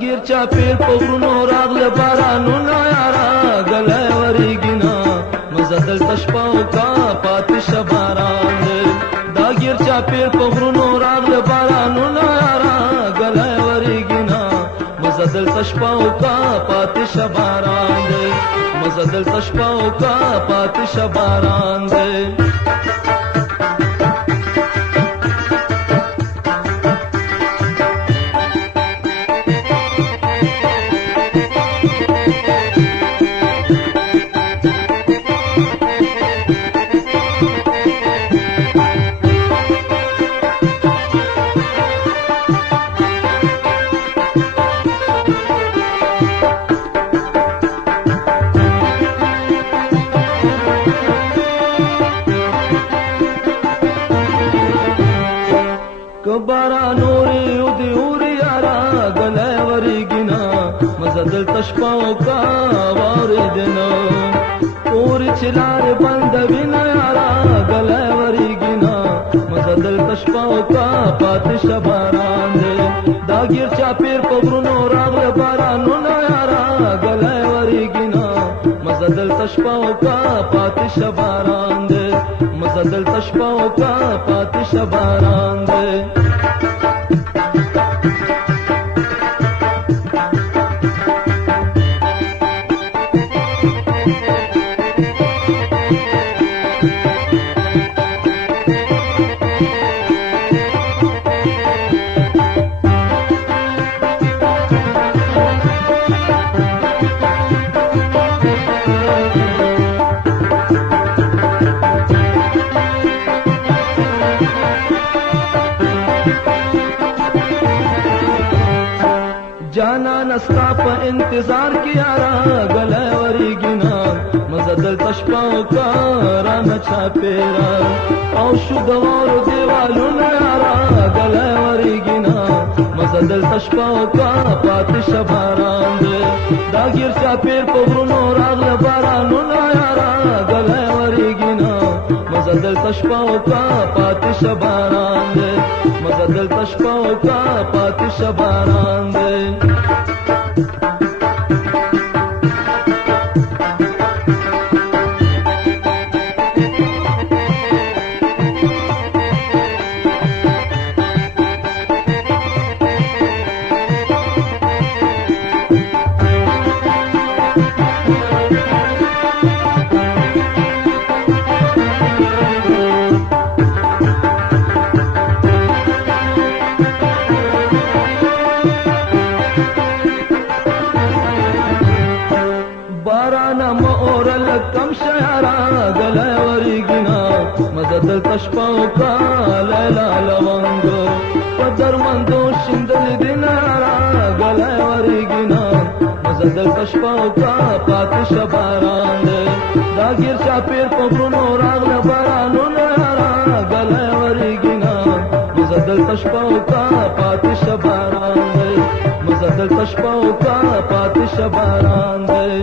غیر چاپیر په غرونو راغله بارانونه یاره ګلی ورېږينه مزه دلته شپه وکړه پاتې شه باران دی دا غیر چاپیر په غرونو راغله بارانونه یاره ګلی ورېږينه مزه دلته شپه وکړه پاتې شه باران دی مزه دلته شپه وکړه پاتې شه باران دی باران اوري او دی اوري یارا ګلی ورېږينه مزه دلته شپه وکړه واورېدنه اوري چې لارې بندوي نه یارا ګلی ورېږينه مزه دلته شپه وکړه پاتې شه باران دی دا ګیر چاپیر په غرونو راغله بارانونه یارا ګلی ورېږينه مزه دلته شپه وکړه پاتې شه باران دی مزه دلته شپه وکړه پاتې شه باران دی जाना नस्ता पे इंतजार किया रा ګلی ورېږينه مزه دلته شپه وکړه رانه چاپېره او شو د واورو دیوالونه یاره ګلی ورېږينه مزه دلته شپه وکړه پاتې شه باران دی دا ګیر چاپېر په غرونو راغله بارانونه یاره ګلی ورېږينه مزه دلته شپه وکړه پاتې شه باران دی مزه دلته شپه وکړه پاتې شه باران دی کم شیارا ګلی ورېږينه مزه دلته شپه وکړه لیلا لونګ په درمندو شیندلې دي نه یاره ګلی ورېږينه مزه دلته شپه وکړه پاتې شه باران دی دا ګیر چاپېر په غرونو راغله بارانونه یاره ګلی ورېږينه مزه دلته شپه وکړه پاتې شه باران دی مزه دلته شپه وکړه پاتې شه باران دی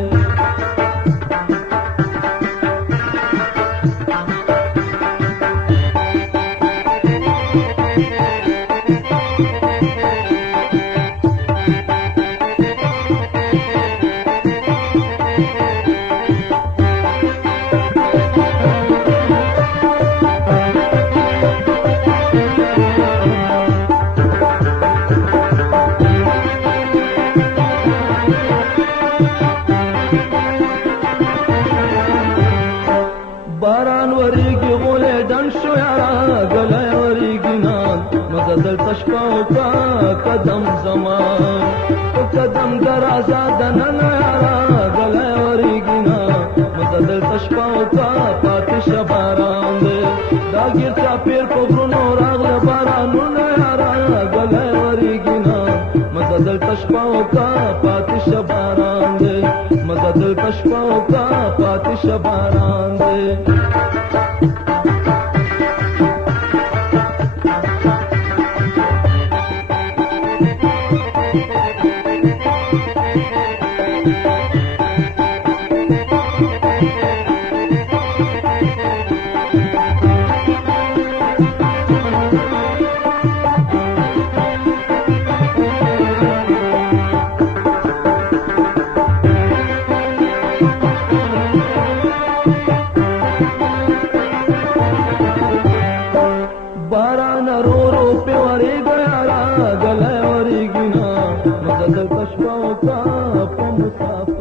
باران ورېږي غولې ډنډ شو یاره ګلی ورېږينه مزه دلته شپه وکړه قدم زما په قدم درازه دننه یاره ګلی ورېږينه مزه دلته شپه وکړه پاتې شه باران دی دا ګیر چاپېر په غرونو راغله بارانونه یاره ګلی ورېږينه مزه دلته شپه وکړه پاتې شه باران دی مزه دلته شپه وکړه پاتې شه باران دی مسافر